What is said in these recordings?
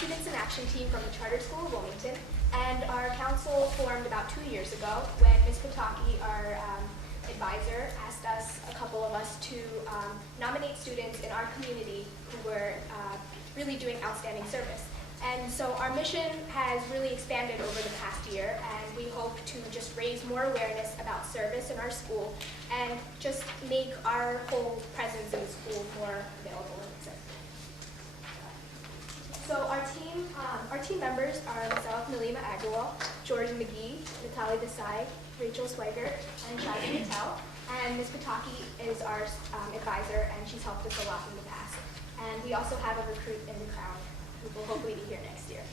Students in Action team from the Charter School of Wilmington, and our council formed about 2 years ago when Ms. Pataki, our advisor, asked us, a couple of us, to nominate students in our community who were really doing outstanding service. And so our mission has really expanded over the past year, and we hope to just raise more awareness about service in our school and just make our whole presence in the school more available and accessible. So our team members are myself, Nalima Agarwal, Jordan McGee, Natali Desai, Rachel Swiger, and Shadi Patel. And Ms. Pataki is our advisor, and she's helped us a lot in the past. And we also have a recruit in the crowd who will hopefully be here next year.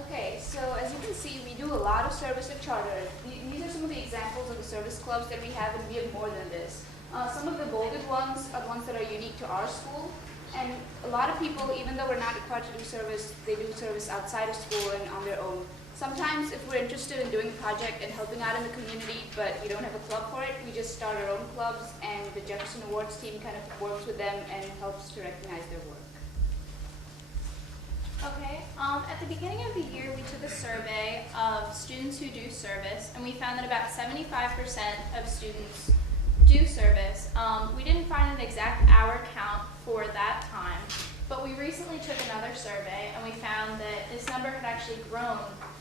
Okay, so as you can see, we do a lot of service at Charter. These are some of the examples of the service clubs that we have, and we have more than this. Some of the bolded ones are the ones that are unique to our school. And a lot of people, even though we're not required to do service, they do service outside of school and on their own. Sometimes if we're interested in doing a project and helping out in the community, but we don't have a club for it, we just start our own clubs, and the Jefferson Awards team kind of works with them and helps to recognize their work. Okay, at the beginning of the year, we took a survey of students who do service, and we found that about 75% of students do service. We didn't find an exact hour count for that time, but we recently took another survey, and we found that this number had actually grown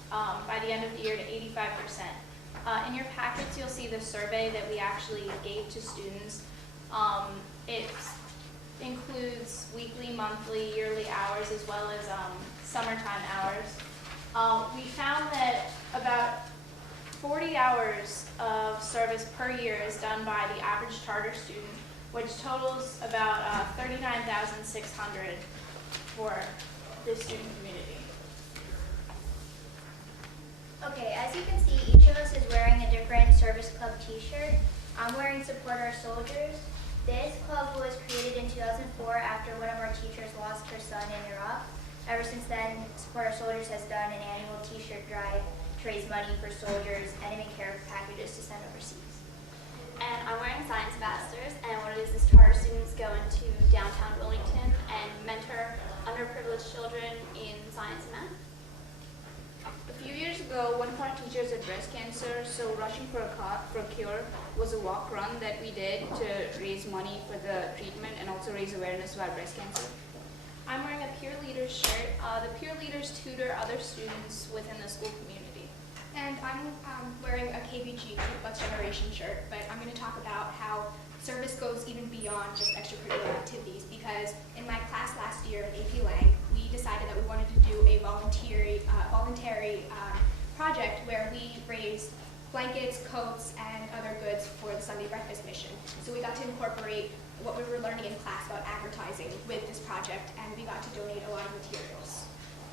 by the end of the year to 85%. In your packets, you'll see the survey that we actually gave to students. It includes weekly, monthly, yearly hours, as well as summertime hours. We found that about 40 hours of service per year is done by the average charter student, which totals about 39,600 for the student community. Okay, as you can see, each of us is wearing a different service club t-shirt. I'm wearing Support Our Soldiers. This club was created in 2004 after one of our teachers lost her son in Iraq. Ever since then, Support Our Soldiers has done an annual t-shirt drive to raise money for soldiers, enemy care packages to send overseas. And I'm wearing Science Ambassadors, and what it is charter students go into downtown Wilmington and mentor underprivileged children in science and math. A few years ago, one of our teachers had breast cancer, so Rushing for a Cure was a walk-run that we did to raise money for the treatment and also raise awareness about breast cancer. I'm wearing a Peer Leaders shirt. The Peer Leaders tutor other students within the school community. And I'm wearing a KBG Keep Butts Generation shirt, but I'm going to talk about how service goes even beyond just extracurricular activities, because in my class last year in AP Lang, we decided that we wanted to do a voluntary project where we raised blankets, coats, and other goods for the Sunday breakfast mission. So we got to incorporate what we were learning in class about advertising with this project, and we got to donate a lot of materials.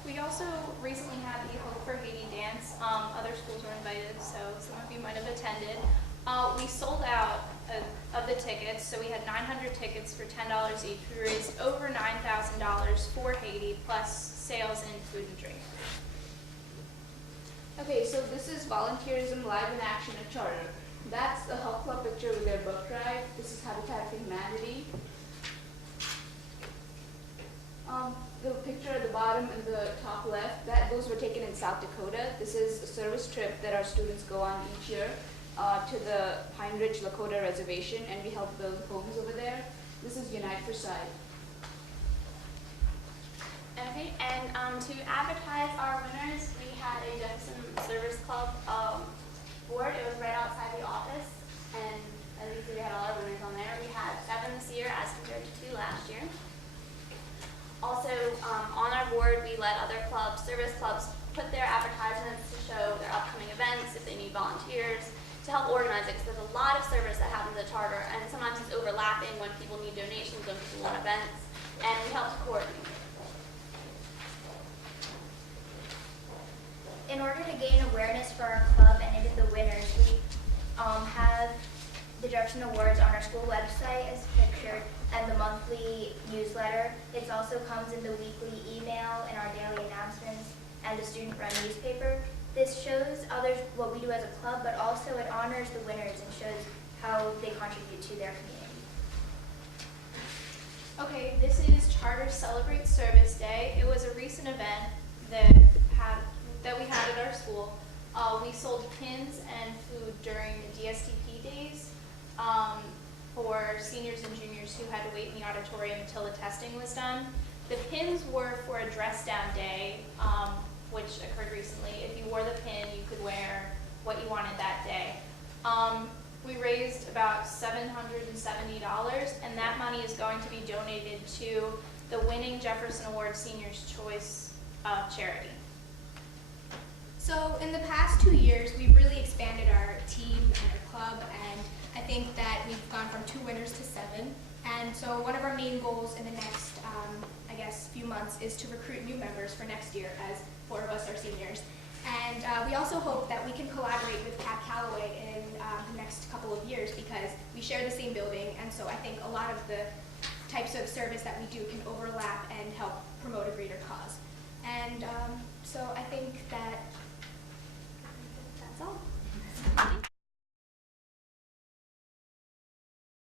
We also recently had the Hope for Haiti dance. Other schools were invited, so some of you might have attended. We sold out of the tickets, so we had 900 tickets for $10 each. We raised over $9,000 for Haiti, plus sales in food and drink. Okay, so this is Volunteerism Live in Action at Charter. That's the Health Club picture with their book drive. This is Habitat for Humanity. The picture at the bottom and the top left, those were taken in South Dakota. This is a service trip that our students go on each year to the Pine Ridge Lakota Reservation, and we help build homes over there. This is Unite for Sight. Okay, and to advertise our winners, we had a Jefferson Service Club board. It was right outside the office, and as you can see, we had all our winners on there. We had 7 this year as compared to 2 last year. Also, on our board, we let other clubs, service clubs, put their advertisements to show their upcoming events, if they need volunteers, to help organize it, because there's a lot of service that happens at Charter, and sometimes it's overlapping when people need donations, when people want events, and we help to coordinate. In order to gain awareness for our club and even the winners, we have the Jefferson Awards on our school website as pictured, and the monthly newsletter. It also comes in the weekly email and our daily announcements and the student-run newspaper. This shows others what we do as a club, but also it honors the winners and shows how they contribute to their community. Okay, this is Charter Celebrate Service Day. It was a recent event that we had at our school. We sold pins and food during the DSTP days for seniors and juniors who had to wait in the auditorium until the testing was done. The pins were for a dress down day, which occurred recently. If you wore the pin, you could wear what you wanted that day. We raised about $770, and that money is going to be donated to the winning Jefferson Award Seniors Choice charity. So in the past 2 years, we've really expanded our team and our club, and I think that we've gone from 2 winners to 7. And so one of our main goals in the next, few months is to recruit new members for next year, as 4 of us are seniors. And we also hope that we can collaborate with Cap Calloway in the next couple of years, because we share the same building, and so I think a lot of the types of service that we do can overlap and help promote a greater cause. And